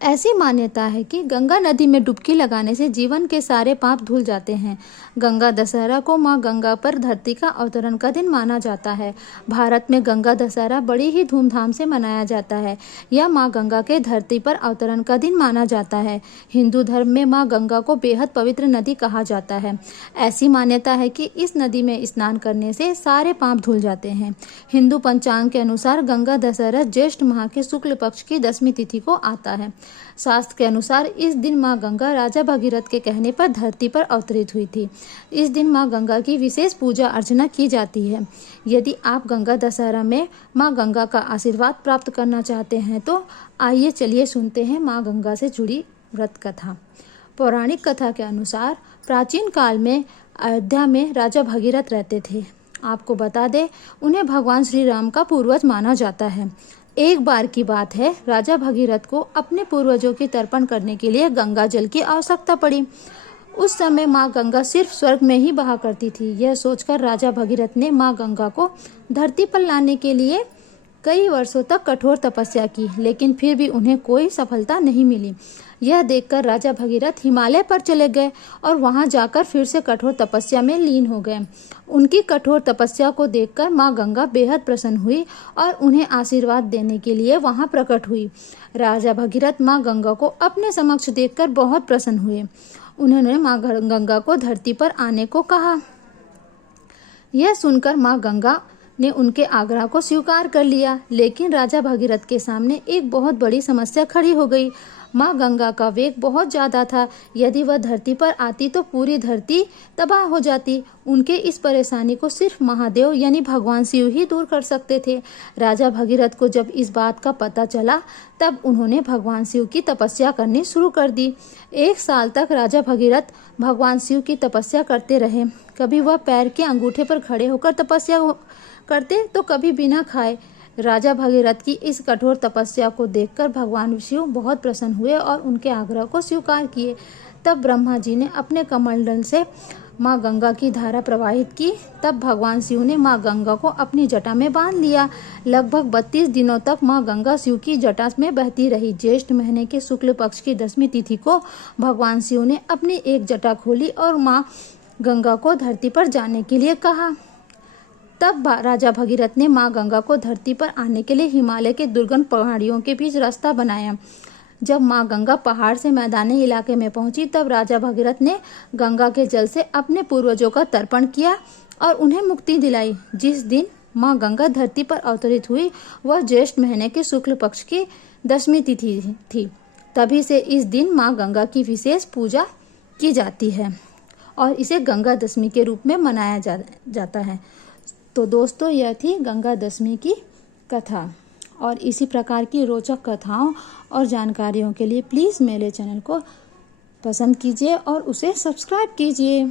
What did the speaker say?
ऐसी मान्यता है कि गंगा नदी में डुबकी लगाने से जीवन के सारे पाप धुल जाते हैं। गंगा दशहरा को मां गंगा पर धरती का अवतरण का दिन माना जाता है। भारत में गंगा दशहरा बड़ी ही धूमधाम से मनाया जाता है। यह मां गंगा के धरती पर अवतरण का दिन माना जाता है। हिंदू धर्म में मां गंगा को बेहद पवित्र नदी कहा जाता है। ऐसी मान्यता है कि इस नदी में स्नान करने से सारे पाप धुल जाते हैं। हिंदू पंचांग के अनुसार गंगा दशहरा ज्येष्ठ माह के शुक्ल पक्ष की 10वीं तिथि को आता है। शास्त्र के अनुसार इस दिन मां गंगा राजा भगीरथ के कहने पर धरती पर अवतरित हुई थी। इस दिन मां गंगा की विशेष पूजा अर्चना की जाती है। यदि आप गंगा दशहरा में मां गंगा का आशीर्वाद प्राप्त करना चाहते हैं तो आइए चलिए सुनते हैं मां गंगा से जुड़ी व्रत कथा। पौराणिक कथा के अनुसार प्राचीन काल में अयोध्या में राजा भगीरथ रहते थे। आपको बता दें, उन्हें भगवान श्री राम का पूर्वज माना जाता है। एक बार की बात है, राजा भगीरथ को अपने पूर्वजों की तर्पण करने के लिए गंगा जल की आवश्यकता पड़ी। उस समय मां गंगा सिर्फ स्वर्ग में ही बहा करती थी। यह सोचकर राजा भगीरथ ने मां गंगा को धरती पर लाने के लिए कई वर्षों तक कठोर तपस्या की, लेकिन फिर भी उन्हें कोई सफलता नहीं मिली। यह देखकर राजा भगीरथ हिमालय पर चले गए और वहां जाकर फिर से कठोर तपस्या में लीन हो गए। उनकी कठोर तपस्या को देखकर मां गंगा बेहद प्रसन्न हुई और उन्हें आशीर्वाद देने के लिए वहां प्रकट हुई। राजा भगीरथ मां गंगा को अपने समक्ष देखकर बहुत प्रसन्न हुए। उन्होंने मां गंगा को धरती पर आने को कहा। यह सुनकर मां गंगा ने उनके आग्रह को स्वीकार कर लिया, लेकिन राजा भगीरथ के सामने एक बहुत बड़ी समस्या खड़ी हो गई। मां गंगा का वेग बहुत ज्यादा था। यदि वह धरती पर आती तो पूरी धरती तबाह हो जाती। उनके इस परेशानी को सिर्फ महादेव यानी भगवान शिव ही दूर कर सकते थे। राजा भगीरथ को जब इस बात का पता चला, तब उन्होंने भगवान शिव की तपस्या करनी शुरू कर दी। 1 साल तक राजा भगीरथ भगवान शिव की तपस्या करते रहे। कभी वह पैर के अंगूठे पर खड़े होकर तपस्या करते तो कभी बिना खाए। राजा भगीरथ की इस कठोर तपस्या को देखकर भगवान शिव बहुत प्रसन्न हुए और उनके आग्रह को स्वीकार किए। तब ब्रह्मा जी ने अपने कमंडल से मां गंगा की धारा प्रवाहित की। तब भगवान शिव ने मां गंगा को अपनी जटा में बांध लिया। लगभग 32 दिनों तक मां गंगा शिव की जटा में बहती रही। ज्येष्ठ महीने के शुक्ल पक्ष की 10वीं तिथि को भगवान शिव ने अपनी एक जटा खोली और मां गंगा को धरती पर जाने के लिए कहा। तब राजा भगीरथ ने मां गंगा को धरती पर आने के लिए हिमालय के दुर्गम पहाड़ियों के बीच रास्ता बनाया। जब मां गंगा पहाड़ से मैदानी इलाके में पहुंची, तब राजा भगीरथ ने गंगा के जल से अपने पूर्वजों का तर्पण किया और उन्हें मुक्ति दिलाई। जिस दिन मां गंगा धरती पर अवतरित हुई, वह ज्येष्ठ महीने के शुक्ल पक्ष की 10वीं तिथि थी। तभी से इस दिन मां गंगा की विशेष पूजा की जाती है और इसे गंगा दशमी के रूप में मनाया जाता है। तो दोस्तों, यह थी गंगा दशमी की कथा। और इसी प्रकार की रोचक कथाओं और जानकारियों के लिए प्लीज़ मेरे चैनल को पसंद कीजिए और उसे सब्सक्राइब कीजिए।